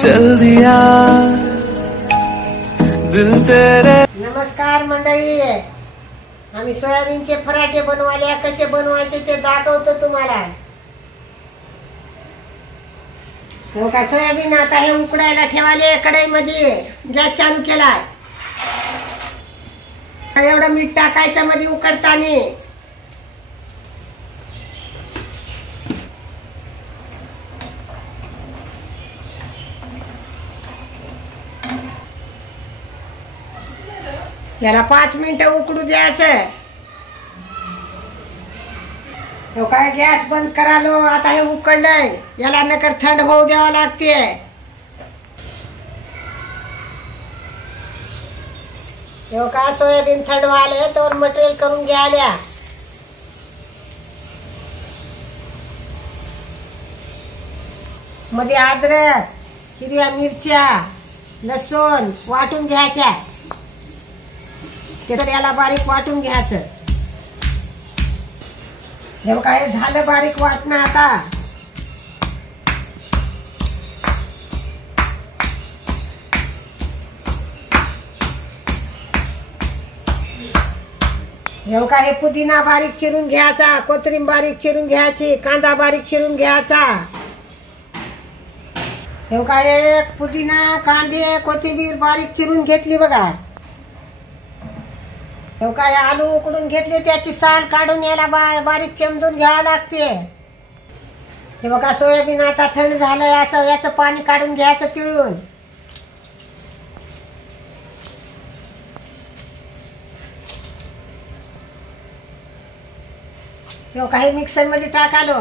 चल दिया दिल तेरे। नमस्कार मंडळी, आम्ही सोयाबीनचे पराठे बनवायला कसे बनवायचे ते दाखवतो तुम्हाला। हो का, सोयाबीन आता हे उकडायला ठेवाले कढईमध्ये, गॅस चालू केलाय। एवढं मीठ टाकायचं मध्ये उकडताना। याला 5 मिनिटं उकडू द्यायचं। हो काय, गॅस बंद करालो। आता हे उकडलंय, याला नकर थंड होऊ द्यावं लागते। हो का, सोयाबीन थंड व्हायला तर मटेरियल करून घ्यायला। मध्ये अद्रक, हिरव्या मिरच्या, लसूण वाटून घ्यायच्या। याला बारीक वाटून घ्यायचं। हे काय झालं बारीक वाटणं। आता हे काय, हे पुदिना बारीक चिरून घ्यायचा, कोथिंबीर बारीक चिरून घ्यायची, कांदा बारीक चिरून घ्यायचा। हे काय, पुदिना, कांदे, कोथिंबीर बारीक चिरून घेतली बघा। हो काय, आलू उकडून घेतले, त्याची साल काढून याला बारीक चमडून घ्यावं लागते। हे बघा, सोयाबीन आता थंड झालंय, असं याचं पाणी काढून घ्यायचं पिळून। हो काही मिक्सर मध्ये टाकालो,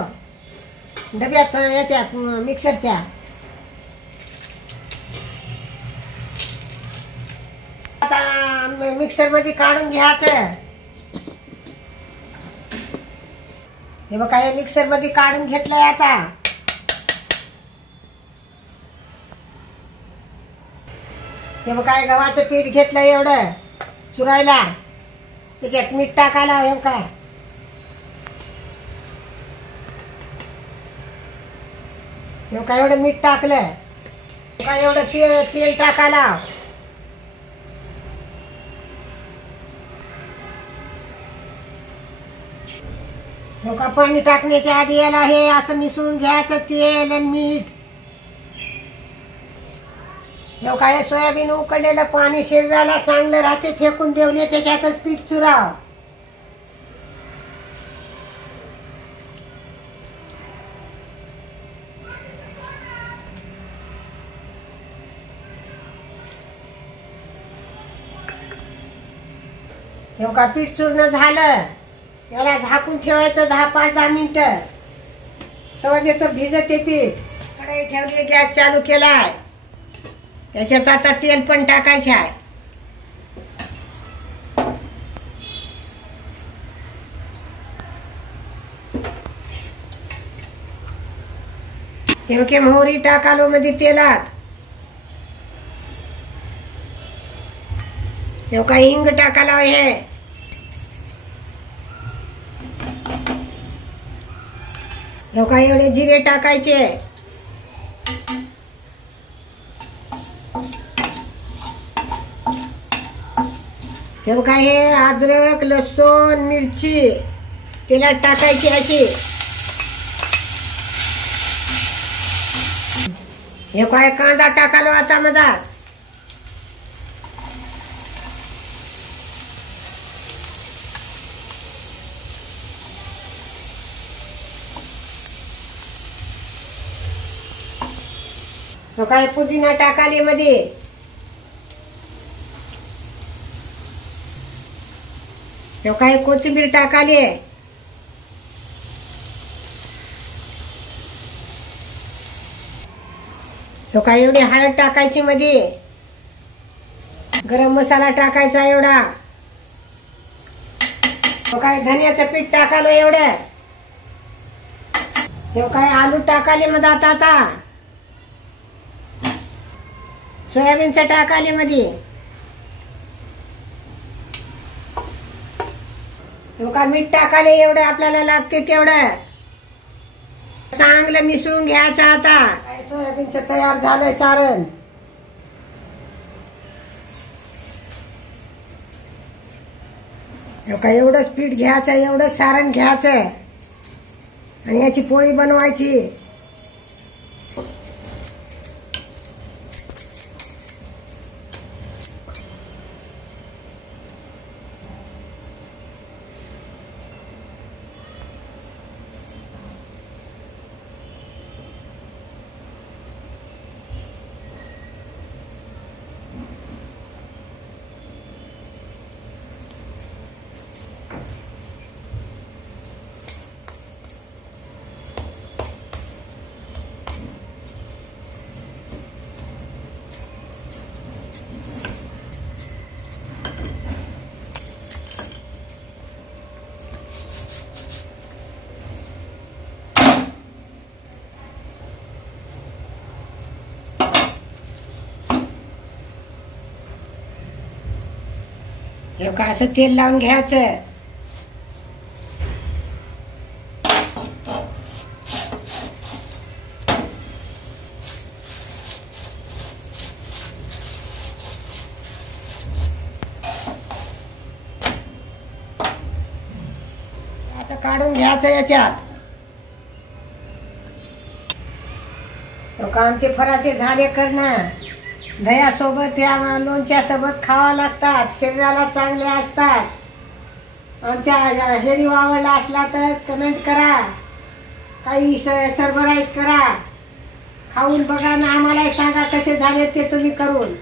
डब्यात याच्या मिक्सरच्या। आता मिक्सर मध्ये काढून घ्यायचं। हे बघा, हे मिक्सर मध्ये काढून घेतलंय। आता हे बघा, गव्हाचं पीठ घेतलंय एवढं चुरायला, त्याच्यात मीठ टाकायला। हे काय, हे काय, एवढं मीठ टाकलं। काय, एवढं तेल टाकायला। हो का, पाणी टाकण्याच्या आधी याला हे असं मिसळून घ्यायचं, तेल आणि मीठ। हो काय, सोयाबीन उकडलेलं पाणी शरीराला चांगलं राहते, फेकून देऊ नये, त्याच्यातच पीठ चुराव। हो का, पीठ चूर्ण झालं, याला झाकून ठेवायचं 10-10 मिनिटं, तेव्हा येतं भिजते पीठ। कढई ठेवली, गॅस चालू केलाय, त्याच्यात आता तेल पण टाकायचं आहे। हे बघे, मोहरी टाकालो मध्ये तेलात। हे काय, हिंग टाकायला हे। हे काय, एवढे जिरे टाकायचे। हे काय, हे अद्रक, लसूण, मिरची तेलात टाकायची अशी। हे काय, कांदा टाकालो आता मधात। तो काय, पुदिना टाकाले मध्ये। तो काय, कोथिंबीर टाकाले। तो काय, एवढी हळद टाकायची मध्ये। गरम मसाला टाकायचा एवढा। तो काय, धनियाचं पीठ टाकालो एवढं। तो काय, आलू टाकाले मधात आता। सोयाबीनचं टाकाले मध्ये। तो का, मीठ टाकाले एवढं आपल्याला लागते तेवढं। चांगलं मिसळून घ्यायचं आता. सोयाबीनचं तयार झालंय सारण. एवढंच पीठ घ्यायचं, एवढंच सारण घ्यायचं आणि याची पोळी बनवायची. असं तेल लावून घ्यायचं. असं काढून घ्यायचं याच्यात. आमचे पराठे झाले करणं. दह्यासोबत या लोणच्यासोबत खावा लागतात, शरीराला चांगले असतात. आमच्या व्हिडिओ आवडला असला तर कमेंट करा, काही सरप्राईज करा, खाऊन बघा ना आम्हाला सांगा कसे झाले ते तुम्ही करून.